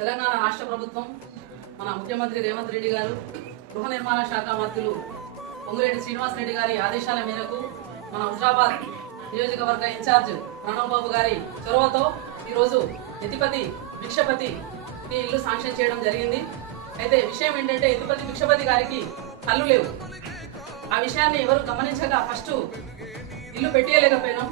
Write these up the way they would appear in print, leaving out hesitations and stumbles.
తెలంగాణ రాష్ట్ర ప్రభుత్వం మన ముఖ్యమంత్రి రేవంత్ రెడ్డి గారు గృహ నిర్మాణ శాఖ మంత్రులు పొంగులేటి శ్రీనివాస్ రెడ్డి గారి ఆదేశాల మేరకు మన హుజరాబాద్ నియోజకవర్గ ఇన్ఛార్జ్ ప్రణవ్ బాబు గారి చొరవతో ఈరోజు యతిపతి భిక్షపతి ఇల్లు శాంక్షన్ చేయడం జరిగింది. అయితే విషయం ఏంటంటే యతిపతి భిక్షపతి గారికి కళ్ళు లేవు. ఆ విషయాన్ని ఎవరు గమనించగా ఫస్ట్ ఇల్లు పెట్టేయలేకపోయినాం.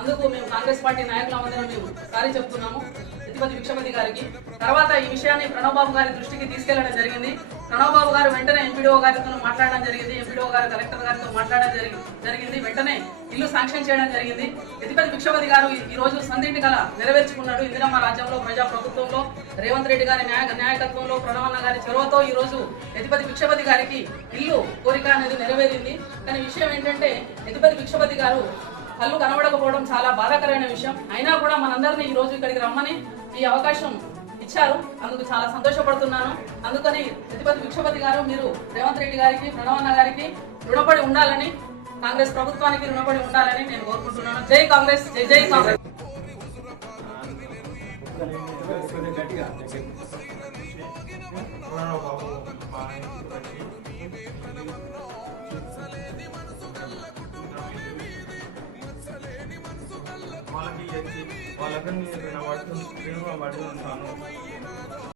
అందుకు మేము కాంగ్రెస్ పార్టీ నాయకులందరం మేము సారీ చెప్తున్నాము యతిపతి భిక్షపతి గారికి. తర్వాత ఈ విషయాన్ని ప్రణవ్ బాబు గారి దృష్టికి తీసుకెళ్లడం జరిగింది. ప్రణవ్ బాబు గారు వెంటనే ఎంపీడీఓ గారితో మాట్లాడడం జరిగింది. ఎంపీడీఓ గారు కలెక్టర్ గారితో మాట్లాడడం జరిగింది. వెంటనే ఇల్లు శాంక్షన్ చేయడం జరిగింది. యతిపతి భిక్షపతి గారు ఈ రోజు సంధిని కల నెరవేర్చుకున్నాడు. ఇందిరమ్మ రాజ్యంలో ప్రజా ప్రభుత్వంలో రేవంత్ రెడ్డి గారి నాయకత్వంలో ప్రణవన్న గారి చొరవతో ఈ రోజు యతిపతి భిక్షపతి గారికి ఇల్లు కోరిక అనేది నెరవేరింది. కానీ విషయం ఏంటంటే యతిపతి భిక్షపతి గారు కళ్ళు కనబడకపోవడం చాలా బాధాకరమైన విషయం. అయినా కూడా మనందరినీ ఈ రోజు ఇక్కడికి రమ్మని ఈ అవకాశం ఇచ్చారు. అందుకు చాలా సంతోషపడుతున్నాను. అందుకని యతిపతి భిక్షపతి గారు మీరు రేవంత్ రెడ్డి గారికి ప్రణవన్న గారికి రుణపడి ఉండాలని, కాంగ్రెస్ ప్రభుత్వానికి రుణపడి ఉండాలని నేను కోరుకుంటున్నాను. జై కాంగ్రెస్, జై జై కాంగ్రెస్. వాళ్ళకి వాళ్ళకి నేను పడుతున్నాను.